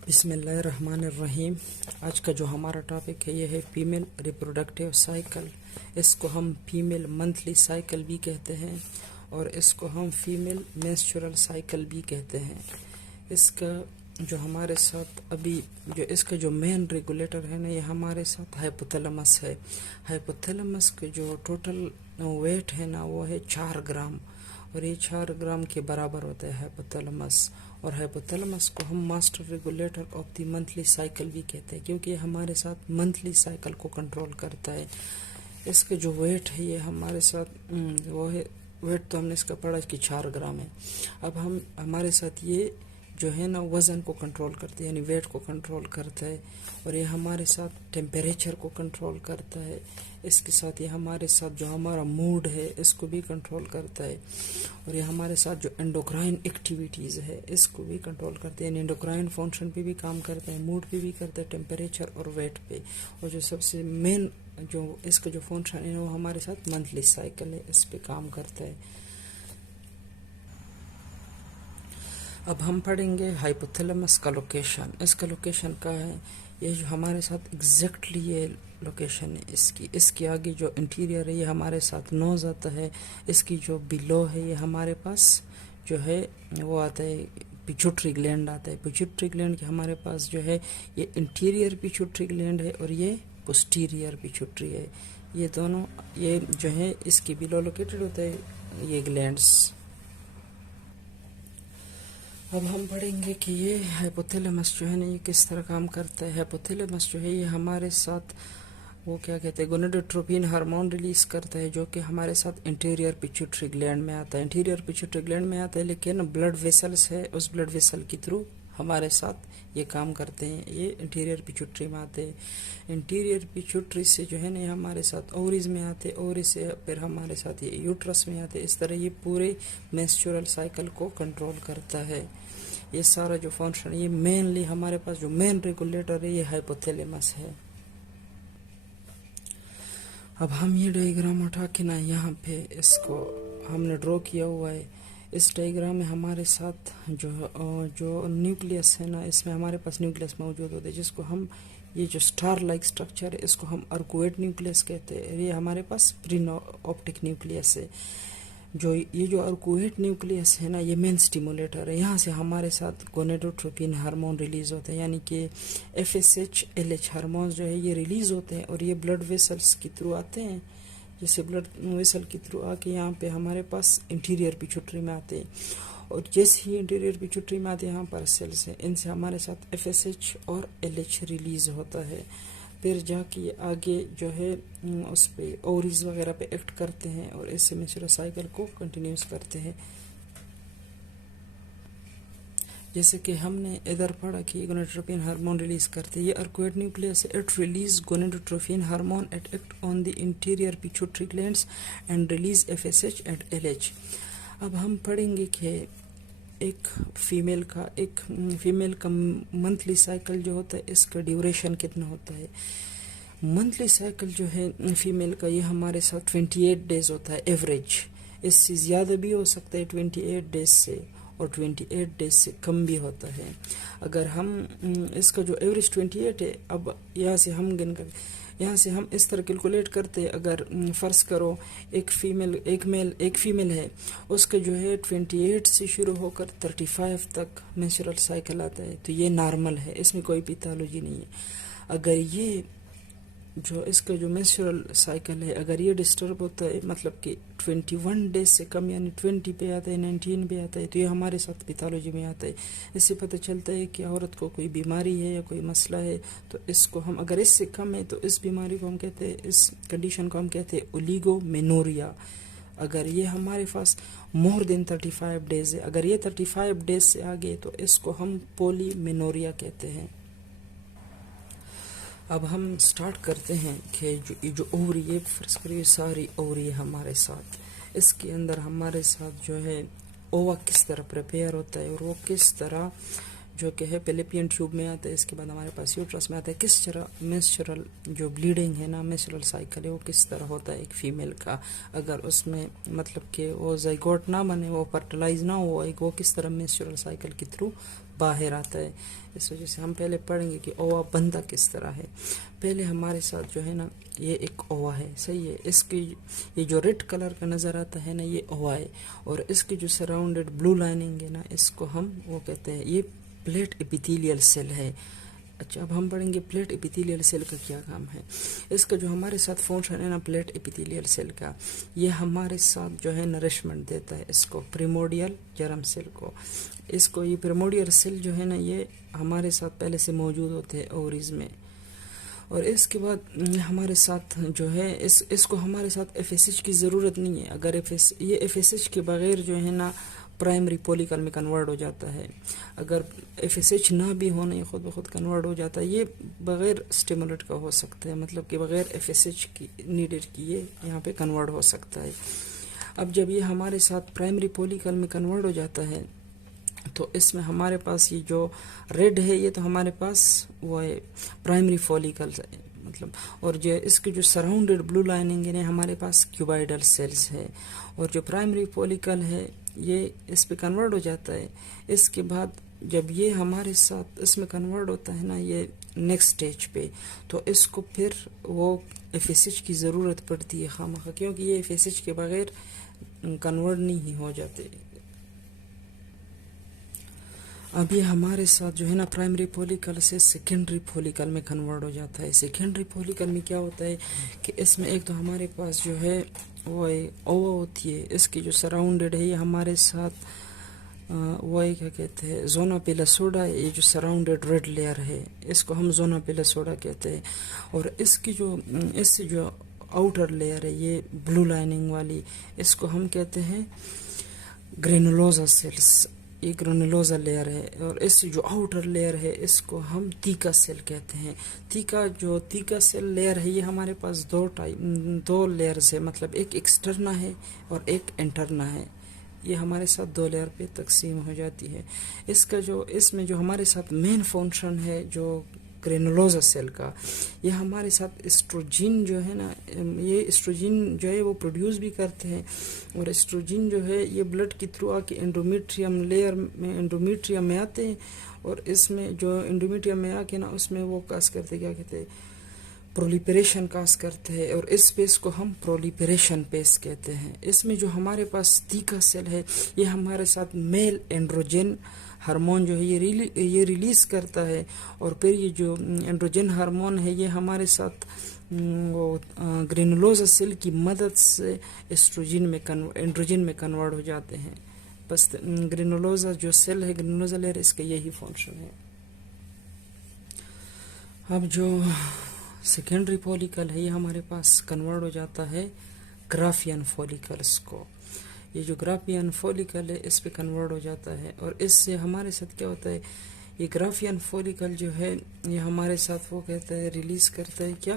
बिस्मिल्लाहिर्रहमानिर्रहीम। आज का जो हमारा टॉपिक है ये है फीमेल रिप्रोडक्टिव साइकिल। इसको हम फीमेल मंथली साइकिल भी कहते हैं और इसको हम फीमेल मेंस्ट्रुअल साइकिल भी कहते हैं। इसका जो हमारे साथ अभी जो इसका जो मेन रेगुलेटर है ना, ये हमारे साथ हाइपोथैलेमस है। हाइपोथैलेमस के जो टोटल वेट है ना, वो है 4 ग्राम और ये 4 ग्राम के बराबर होता है हाइपोथैलेमस। और हाइपोथैलेमस को हम master regulator of the monthly cycle भी कहते हैं, क्योंकि ये हमारे साथ मंथली साइकिल को कंट्रोल करता है। इसके जो वेट है ये हमारे साथ वो है, वेट तो हमने इसका पढ़ा कि 4 ग्राम है। अब हम हमारे साथ ये जो है ना वज़न को कंट्रोल करते हैं, यानी वेट को कंट्रोल करता है। और ये हमारे साथ टेम्परेचर को कंट्रोल करता है। इसके साथ ये हमारे साथ जो हमारा मूड है इसको भी कंट्रोल करता है। और ये हमारे साथ जो एंडोक्राइन एक्टिविटीज़ है इसको भी कंट्रोल करते हैं, एंडोक्राइन फंक्शन पे भी काम करता है, मूड पे भी करता है, टेम्परेचर और वेट पे। और जो सबसे मेन जो इसका जो फंक्शन है वो हमारे साथ मंथली साइकिल है, इस पे काम करता है। अब हम पढ़ेंगे हाइपोथैलेमस का लोकेशन। इसका लोकेशन क्या है, ये जो हमारे साथ एग्जैक्टली ये लोकेशन है इसकी आगे जो इंटीरियर है ये हमारे साथ नोज आता है। इसकी जो बिलो है ये हमारे पास जो है वो आता है पिट्यूटरी ग्लैंड आता है। पिट्यूटरी ग्लैंड के हमारे पास जो है ये इंटीरियर पिट्यूटरी ग्लैंड है और ये पोस्टीरियर पिट्यूटरी है। ये दोनों ये जो है इसकी बिलो लोकेटेड होता है ये ग्लैंड्स। अब हम पढ़ेंगे कि ये हाइपोथैलेमस जो है ना ये किस तरह काम करता है। हाइपोथैलेमस जो है ये हमारे साथ वो क्या कहते हैं गोनाडोट्रोपिन हार्मोन रिलीज करता है, जो कि हमारे साथ इंटीरियर पिट्यूटरी ग्लैंड में आता है। इंटीरियर पिट्यूटरी ग्लैंड में आता है, लेकिन ब्लड वेसल्स है उस ब्लड वेसल के थ्रू हमारे साथ ये काम करते हैं। ये इंटीरियर पिट्यूटरी में आते हैं। इंटीरियर पिट्यूटरी से जो है ना ये हमारे साथ ओवरीज में आते हैं, ओवरी से फिर हमारे साथ ये यूट्रस में आते हैं। इस तरह ये पूरे मेंस्ट्रुअल साइकिल को कंट्रोल करता है। ये सारा जो फंक्शन ये मेनली हमारे पास जो मेन रेगुलेटर है ये हाइपोथैलेमस है। अब हम ये डायग्राम उठा के ना यहाँ पे इसको हमने ड्रॉ किया हुआ है। इस डायग्राम में हमारे साथ जो न्यूक्लियस है ना, इसमें हमारे पास न्यूक्लियस मौजूद होता है, जिसको हम ये जो स्टार लाइक स्ट्रक्चर है इसको हम आर्कुएट न्यूक्लियस कहते हैं। ये हमारे पास प्रीऑप्टिक न्यूक्लियस है। जो ये जो आर्कुएट न्यूक्लियस है ना ये मेन स्टिमुलेटर है। यहाँ से हमारे साथ गोनाडोट्रोपिन हार्मोन रिलीज होते हैं, यानी कि FSH LH हार्मोन जो है ये रिलीज होते हैं और ये ब्लड वेसल्स के थ्रू आते हैं। जैसे ब्लड वेसल के थ्रू आके यहाँ पे हमारे पास इंटीरियर पिट्यूटरी में आते हैं और जैसे ही इंटीरियर पिट्यूटरी में आते हैं यहाँ पर सेल्स हैं, इनसे हमारे साथ FSH और LH रिलीज होता है। फिर जाके आगे जो है उस पे ओवरीज वगैरह पे एक्ट करते हैं और इससे मेंस्ट्रुअल साइकिल को कंटिन्यूस करते हैं। जैसे कि हमने इधर पढ़ा कि गोनाडोट्रोपिन हार्मोन रिलीज करते हैं। ये arcuate nucleus it release gonadotropin hormone at act on the interior pituitary glands and release FSH and LH। अब हम पढ़ेंगे कि एक फीमेल का मंथली साइकिल जो होता है इसका ड्यूरेशन कितना होता है। मंथली साइकिल जो है फीमेल का ये हमारे साथ 28 डेज होता है एवरेज। इससे ज़्यादा भी हो सकता है 28 डेज से, और 28 डेज से कम भी होता है। अगर हम इसका जो एवरेज 28 है, अब यहाँ से हम यहाँ से हम इस तरह कैलकुलेट करते हैं। अगर फ़र्ज़ करो एक फीमेल है, उसका जो है 28 से शुरू होकर 35 तक मेंस्ट्रुअल साइकिल आता है, तो ये नॉर्मल है, इसमें कोई पैथोलॉजी नहीं है। अगर ये जो इसका जो मेंस्ट्रुअल साइकिल है अगर ये डिस्टर्ब होता है, मतलब कि 21 डेज से कम यानी 20 पे आता है, 19 पे आता है, तो ये हमारे साथ पैथोलॉजी में आता है। इससे पता चलता है कि औरत को कोई बीमारी है या कोई मसला है। तो इसको हम अगर इससे कम है तो इस बीमारी को हम कहते हैं, इस कंडीशन को हम कहते हैं ओलिगोमेनोरिया। अगर ये हमारे पास मोर देन 35 डेज है, अगर ये 35 डेज से आगे तो इसको हम पॉलीमेनोरिया कहते हैं। अब हम स्टार्ट करते हैं कि जो ओवरी है, फर्ज करिए सारी ओवरी है हमारे साथ, इसके अंदर हमारे साथ जो है ओवा किस तरह प्रिपेयर होता है और वो किस तरह जो कि है पेलिपियन ट्यूब में आता है, इसके बाद हमारे पास यूट्रस में आता है। किस तरह मेंस्ट्रुअल जो ब्लीडिंग है ना, मेंस्ट्रुअल साइकिल है, वो किस तरह होता है एक फीमेल का, अगर उसमें मतलब कि वो ज़ाइगोट ना बने, वो फर्टिलाइज ना हो एग, वो किस तरह मेंस्ट्रुअल साइकिल के थ्रू बाहर आता है। इस वजह से हम पहले पढ़ेंगे कि ओवा बनता किस तरह है। पहले हमारे साथ जो है ना ये एक ओवा है, सही है। इसकी ये जो रेड कलर का नज़र आता है ना, ये ओवा है, और इसकी जो सराउंडेड ब्लू लाइनिंग है ना, इसको हम वो कहते हैं, ये प्लेट एपिथेलियल सेल है। अच्छा, अब हम पढ़ेंगे प्लेट एपिथेलियल सेल का क्या काम है। इसका जो हमारे साथ फंक्शन है ना प्लेट एपिथेलियल सेल का, ये हमारे साथ जो है नरिशमेंट देता है इसको, प्रिमोडियल जर्म सेल को। इसको ये प्रिमोडियल सेल जो है ना, ये हमारे साथ पहले से मौजूद होते हैं ओवरीज में, और इसके बाद हमारे साथ जो है इसको हमारे साथ एफएसएच की ज़रूरत नहीं है। अगर ये एफएसएच के बगैर जो है ना प्राइमरी पॉलिकल में कन्वर्ट हो जाता है। अगर एफएसएच ना भी होने, ये खुद ब खुद कन्वर्ट हो जाता है। ये बगैर स्टिमुलेट का हो सकता है, मतलब कि बगैर एफएसएच की नीडेड की ये यहाँ पे कन्वर्ट हो सकता है। अब जब ये हमारे साथ प्राइमरी पॉलिकल में कन्वर्ट हो जाता है, तो इसमें हमारे पास ये जो रेड है, ये तो हमारे पास वो है प्राइमरी फॉलिकल मतलब, और जो इसके जो सराउंडेड ब्लू लाइनिंग है हमारे पास क्यूबाइडल सेल्स है, और जो प्राइमरी फॉलिकल है ये इस पे कन्वर्ट हो जाता है। इसके बाद जब ये हमारे साथ इसमें कन्वर्ट होता है ना ये नेक्स्ट स्टेज पे, तो इसको फिर वो एफएसएच की ज़रूरत पड़ती है खामखा, क्योंकि ये एफएसएच के बगैर कन्वर्ट नहीं हो जाते। अब ये हमारे साथ जो है ना प्राइमरी फॉलिकल से सेकेंडरी फॉलिकल में कन्वर्ट हो जाता है। सेकेंडरी फॉलिकल में क्या होता है कि इसमें एक तो हमारे पास जो है वो ओवा होती है, इसकी जो सराउंडेड है ये हमारे साथ वो क्या कहते हैं जोना पिलासोडा, ये जो सराउंडेड रेड लेयर है इसको हम जोना पिलासोडा कहते हैं। और इसकी जो इससे जो आउटर लेयर है ये ब्लू लाइनिंग वाली, इसको हम कहते हैं ग्रेनुलोसा सेल्स, ये ग्रेनुलोसा लेयर है। और इस जो आउटर लेयर है इसको हम थीका सेल कहते हैं। थीका सेल लेयर है ये हमारे पास दो लेयर्स है, मतलब एक एक्सटर्ना है और एक इंटरना है। ये हमारे साथ दो लेयर पे तकसीम हो जाती है। इसका जो इसमें जो हमारे साथ मेन फंक्शन है जो ग्रेनुलोसा सेल का, ये हमारे साथ एस्ट्रोजन जो है ना, ये एस्ट्रोजन जो है वो प्रोड्यूस भी करते हैं, और एस्ट्रोजन जो है ये ब्लड के थ्रू आके एंडोमेट्रियम लेयर में एंडोमेट्रियम में आते हैं, और इसमें जो एंडोमेट्रियम में आके ना उसमें वो कास करते क्या कहते हैं प्रोलिफरेशन कास करते हैं, और इस पेस को हम प्रोलिफरेशन पेस कहते हैं। इसमें जो हमारे पास थीका सेल है ये हमारे साथ मेल एंड्रोजन हार्मोन जो है ये रिलीज़ करता है, और फिर ये जो एंड्रोजन हार्मोन है ये हमारे साथ वो ग्रेनुलोसा सेल की मदद से एंड्रोजन में कन्वर्ट हो जाते हैं। बस ग्रेनुलोसा जो सेल है, ग्रेनुलोसा लेयर, इसका यही फंक्शन है। अब जो सेकेंडरी फॉलिकल है ये हमारे पास कन्वर्ट हो जाता है ग्राफियन फॉलिकल्स को। ये जो ग्राफियन फॉलिकल है इस पे कन्वर्ट हो जाता है, और इससे हमारे साथ क्या होता है, ये ग्राफियन फॉलिकल जो है ये हमारे साथ वो कहता है रिलीज़ करता है क्या,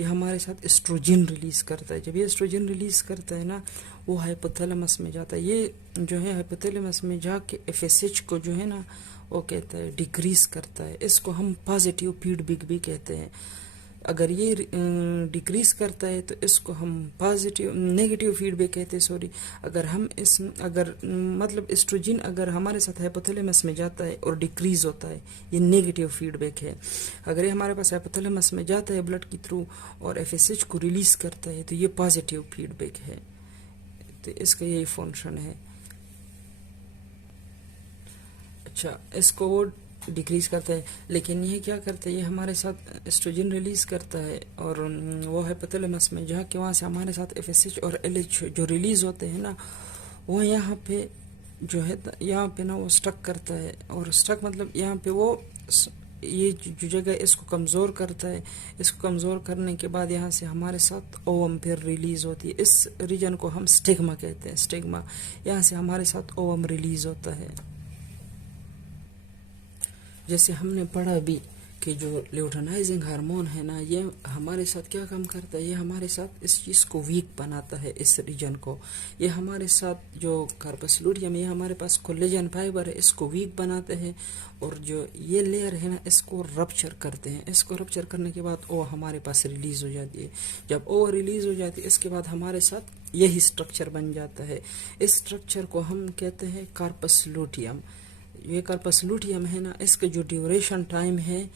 ये हमारे साथ एस्ट्रोजन रिलीज़ करता है। जब ये एस्ट्रोजन रिलीज़ करता है ना वो हाइपोथैलेमस में जाता है। ये जो है हाइपोथैलेमस में जाके एफएसएच को जो है ना वो कहता है डिक्रीज करता है। इसको हम पॉजिटिव फीडबैक भी कहते हैं। अगर ये डिक्रीज करता है तो इसको हम नेगेटिव फीडबैक कहते हैं, सॉरी। अगर मतलब एस्ट्रोजन अगर हमारे साथ हाइपोथैलेमस में जाता है और डिक्रीज होता है, ये नेगेटिव फीडबैक है। अगर ये हमारे पास हाइपोथैलेमस में जाता है ब्लड के थ्रू और एफएसएच को रिलीज करता है तो ये पॉजिटिव फीडबैक है। तो इसका यही फंक्शन है। अच्छा, इसको वो डिक्रीज करता है, लेकिन ये क्या करता है, ये हमारे साथ एस्ट्रोजन रिलीज करता है और वो हाइपोथैलेमस में जाके वहाँ से हमारे साथ एफएसएच और एलएच जो रिलीज होते हैं ना वो यहाँ पे जो है यहाँ पे ना वो स्टक करता है। और स्टक मतलब यहाँ पे वो ये जो जगह इसको कमज़ोर करता है। इसको कमज़ोर करने के बाद यहाँ से हमारे साथ ओवम फिर रिलीज़ होती है। इस रीजन को हम स्टिग्मा कहते हैं। स्टिग्मा, यहाँ से हमारे साथ ओवम रिलीज़ होता है। जैसे हमने पढ़ा अभी कि जो ल्यूटेनाइजिंग हार्मोन है ना, ये हमारे साथ क्या काम करता है, ये हमारे साथ इस चीज़ को वीक बनाता है, इस रीजन को। ये हमारे साथ जो कार्पस लूटियम, ये हमारे पास कोलेजन फाइबर है, इसको वीक बनाते हैं, और जो ये लेयर है ना, इसको रप्चर करते हैं। इसको रप्चर करने के बाद ओ हमारे पास रिलीज हो जाती है। जब ओ रिलीज हो जाती है, इसके बाद हमारे साथ यही स्ट्रक्चर बन जाता है। इस स्ट्रक्चर को हम कहते हैं कार्पस लूटियम। ये कार्पस लूटियम है ना, इसका जो ड्यूरेशन टाइम है,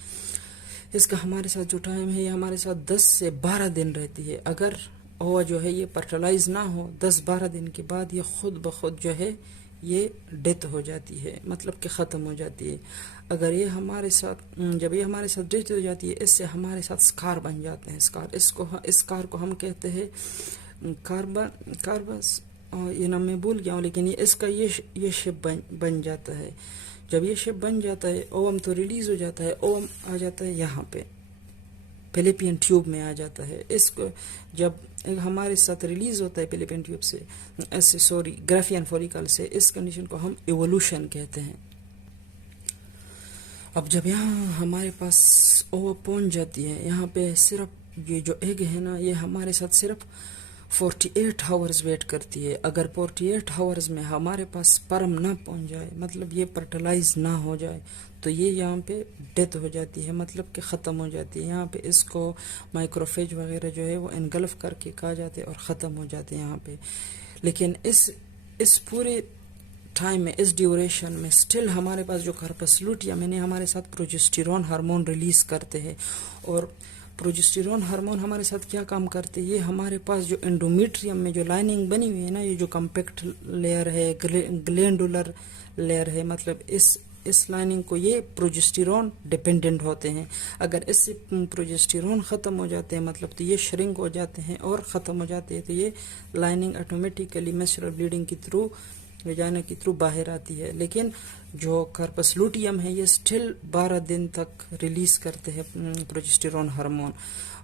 इसका हमारे साथ जो टाइम है, ये हमारे साथ 10 से 12 दिन रहती है। अगर ओवा जो है ये फर्टिलाइज ना हो, 10-12 दिन के बाद ये खुद ब खुद जो है ये डेथ हो जाती है, मतलब कि ख़त्म हो जाती है। अगर ये हमारे साथ, जब ये हमारे साथ डेथ हो जाती है, इससे हमारे साथ स्कार बन जाते हैं। इस स्कार को हम कहते हैं कार्बस, ये नाम मैं भूल गया हूँ, लेकिन ये इसका ये शेप बन जाता है। जब ये शेप बन जाता है, ओवम तो रिलीज हो जाता है, ओवम आ जाता है यहाँ पे फेलिपियन ट्यूब में आ जाता है। इसको जब हमारे साथ रिलीज होता है फेलिपियन ट्यूब से, ग्राफियन फॉलिकल से, इस कंडीशन को हम इवोल्यूशन कहते हैं। अब जब यहाँ हमारे पास ओवा पहुंच जाती है, यहाँ पे सिर्फ ये जो एग है ना, ये हमारे साथ सिर्फ 48 आवर्स वेट करती है। अगर 48 आवर्स में हमारे पास स्पर्म ना पहुंच जाए, मतलब ये फर्टिलाइज ना हो जाए, तो ये यहाँ पे डेथ हो जाती है, मतलब कि ख़त्म हो जाती है। यहाँ पे इसको माइक्रोफेज वगैरह जो है वो इनगल्फ करके खा जाते हैं और ख़त्म हो जाते हैं यहाँ पे। लेकिन इस पूरे टाइम में, इस ड्यूरेशन में स्टिल हमारे पास जो कार्पस लूटियम है, हमारे साथ प्रोजेस्टेरोन हार्मोन रिलीज करते हैं। और प्रोजेस्टेरोन हार्मोन हमारे साथ क्या काम करते हैं, ये हमारे पास जो एंडोमेट्रियम में जो लाइनिंग बनी हुई है ना, ये जो कम्पैक्ट लेयर है, ग्लैंडुलर लेयर है, मतलब इस लाइनिंग को ये प्रोजेस्टेरोन डिपेंडेंट होते हैं। अगर इससे प्रोजेस्टेरोन ख़त्म हो जाते हैं, मतलब तो ये श्रिंक हो जाते हैं और ख़त्म हो जाते हैं, तो ये लाइनिंग ऑटोमेटिकली मेंस्ट्रुअल ब्लीडिंग के थ्रू, वजाना के थ्रू बाहर आती है। लेकिन जो कार्पस लूटियम है, ये स्टिल 12 दिन तक रिलीज करते हैं प्रोजेस्टेरोन हार्मोन।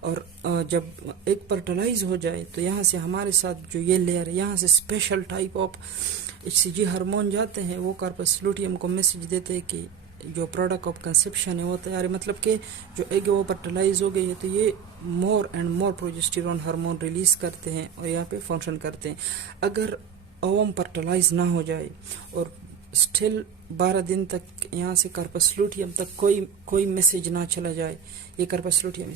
और जब एक फर्टिलाइज हो जाए, तो यहाँ से हमारे साथ जो ये लेयर है, यहाँ से special type of HCG hormone जाते हैं, वो कार्पस लूटियम को मैसेज देते हैं कि जो प्रोडक्ट ऑफ कंसेप्शन है वो तैयार है, मतलब कि जो एग वो फर्टिलाइज हो गई है, तो ये more and more progesterone hormone release करते हैं और यहाँ पे फंक्शन करते हैं। अगर ओवम फर्टिलाइज ना हो जाए और स्टिल 12 दिन तक यहाँ से कार्पस लूटियम तक कोई मैसेज ना चला जाए, ये कार्पस लूटियम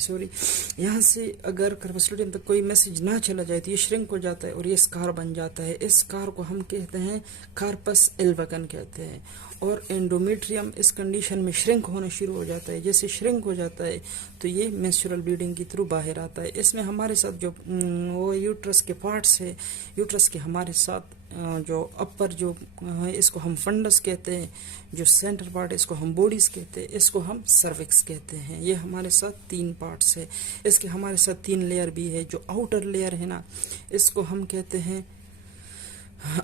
यहाँ से अगर कार्पस लूटियम तक कोई मैसेज ना चला जाए, तो ये श्रिंक हो जाता है और ये स्कार बन जाता है। इस स्कार को हम कहते हैं कार्पस एल्बकन कहते हैं। और एंडोमेट्रियम इस कंडीशन में श्रिंक होना शुरू हो जाता है। जैसे श्रिंक हो जाता है, तो ये मेंस्ट्रुअल ब्लीडिंग के थ्रू बाहर आता है। इसमें हमारे साथ जो वो यूट्रस के पार्ट्स है, यूट्रस के हमारे साथ जो अपर जो है, इसको हम फंडस कहते हैं, जो सेंटर पार्ट है इसको हम बॉडीज कहते हैं, इसको हम सर्विक्स कहते हैं। ये हमारे साथ 3 पार्ट्स है। इसके हमारे साथ 3 लेयर भी है। जो आउटर लेयर है ना, इसको हम कहते हैं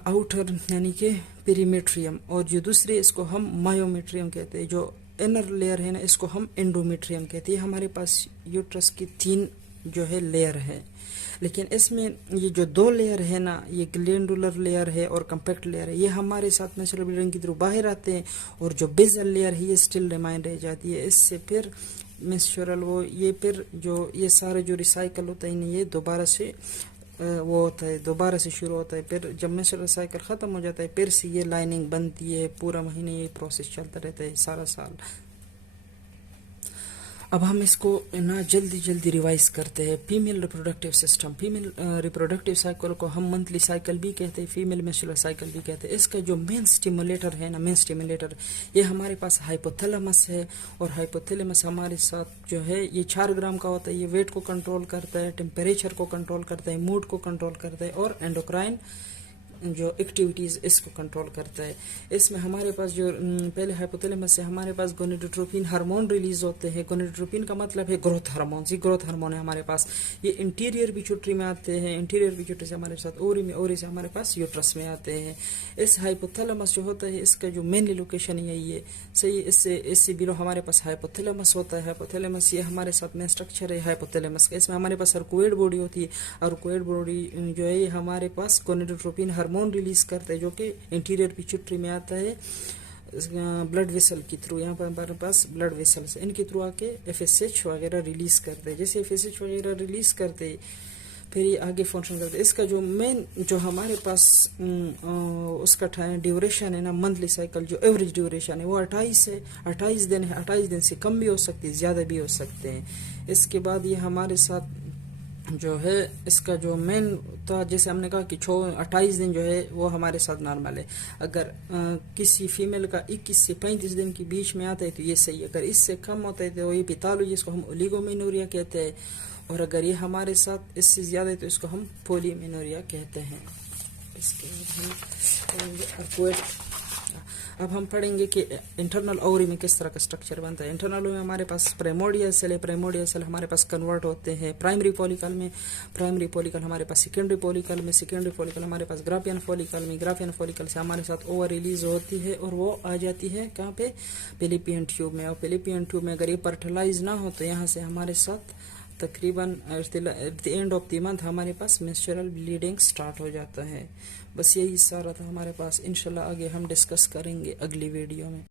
आउटर यानी कि पेरीमेट्रियम, और जो दूसरे इसको हम मायोमेट्रियम कहते हैं। जो इनर लेयर है ना, इसको हम एंडोमेट्रियम कहते हैं। हमारे पास यूट्रस की 3 जो है लेयर है। लेकिन इसमें ये जो 2 लेयर है ना, ये ग्लैंडुलर लेयर है और कम्पैक्ट लेयर है, ये हमारे साथ मेंस्ट्रुअल ब्लीडिंग की थ्रू बाहर आते हैं। और जो बेसल लेयर है, ये स्टिल रिमाइन रह जाती है। इससे फिर मेंस्ट्रुअल ये फिर जो ये सारे जो रिसाइकल होता है, ये दोबारा से वो होता है, दोबारा से शुरू होता है। फिर जब मेंस्ट्रुअल साइकिल ख़त्म हो जाता है, फिर से ये लाइनिंग बनती है। पूरा महीने ये प्रोसेस चलता रहता है, सारा साल। अब हम इसको ना जल्दी रिवाइज करते हैं। Female reproductive system, female reproductive cycle को हम मंथली साइकिल भी कहते हैं, फीमेल मेंस्ट्रुअल साइकिल भी कहते हैं। इसका जो मेन स्टिमुलेटर है ना, मेन स्टिमुलेटर ये हमारे पास हाइपोथैलेमस है। और हाइपोथैलेमस हमारे साथ जो है ये 4 ग्राम का होता है। ये वेट को कंट्रोल करता है, टेम्परेचर को कंट्रोल करता है, मूड को कंट्रोल करता है और एंडोक्राइन जो एक्टिविटीज़ इसको कंट्रोल करता है। इसमें हमारे पास जो पहले हाइपोथैलेमस से हमारे पास गोनेडोट्रोपिन हार्मोन रिलीज होते हैं। गोनेडोट्रोपिन का मतलब है ग्रोथ हार्मोन। ये ग्रोथ हार्मोन है हमारे पास। ये इंटीरियर पिट्यूटरी में आते हैं, इंटीरियर पिट्यूटरी से हमारे साथ ओरी में, ओरी से हमारे पास यूट्रस में आते हैं। इस हाइपोथैलेमस जो होता है, इसका जो मेनली लोकेशन यही है, सही। इससे बिलो हमारे पास हाइपोथैलेमस होता है। हाइपोथैलेमस ये हमारे साथ में स्ट्रक्चर है हाइपोथैलेमस का। इसमें हमारे पास अर्कुएड बॉडी होती है। अर्कुएड बॉडी जो है हमारे पास गोनेडोट्रोपिन हार्मोन रिलीज करता है, जो कि इंटीरियर पिट्यूटरी में आता है। ब्लड वेसल के थ्रू, यहाँ पर हमारे पास ब्लड वेसल्स इनके थ्रू आके FSH वगैरह रिलीज करते हैं। जैसे FSH वगैरह रिलीज करते फिर ये आगे फंक्शन करते हैं। इसका जो मेन जो हमारे पास उसका ड्यूरेशन है ना, मंथली साइकिल जो एवरेज ड्यूरेशन है वो 28 है, 28 दिन है। 28 दिन से कम भी हो सकती है, ज़्यादा भी हो सकते हैं। इसके बाद ये हमारे साथ जो है इसका जो मेन था, जैसे हमने कहा कि 28 दिन जो है वो हमारे साथ नॉर्मल है। अगर किसी फीमेल का 21 से 35 दिन के बीच में आता है तो ये सही है। अगर इससे कम होता है तो ये पैथोलॉजी, जिसको हम ओलिगोमेनोरिया कहते हैं। और अगर ये हमारे साथ इससे ज़्यादा है तो इसको हम पोलीमेनोरिया कहते हैं। इसके बाद हम अब हम पढ़ेंगे कि इंटरनल ओवरी में किस तरह का स्ट्रक्चर बनता है। इंटरनल में हमारे पास प्राइमोर्डियल सेल है। प्राइमोर्डियल सेल हमारे पास कन्वर्ट होते हैं प्राइमरी फॉलिकल में। प्राइमरी फॉलिकल हमारे पास सेकेंडरी फॉलिकल में। सेकेंडरी फॉलिकल हमारे पास ग्राफियन फॉलिकल में। ग्राफियन फॉलिकल से हमारे साथ ओवर रिलीज होती है और वो आ जाती है कहाँ पे, पेलिपियन ट्यूब में। और पेलिपियन ट्यूब में अगर ये फर्टिलाइज ना हो तो यहाँ से हमारे साथ तकरीबन at the end of the month हमारे पास मेंस्ट्रुअल ब्लीडिंग स्टार्ट हो जाता है। बस यही सारा था हमारे पास। इंशाल्लाह आगे हम डिस्कस करेंगे अगली वीडियो में।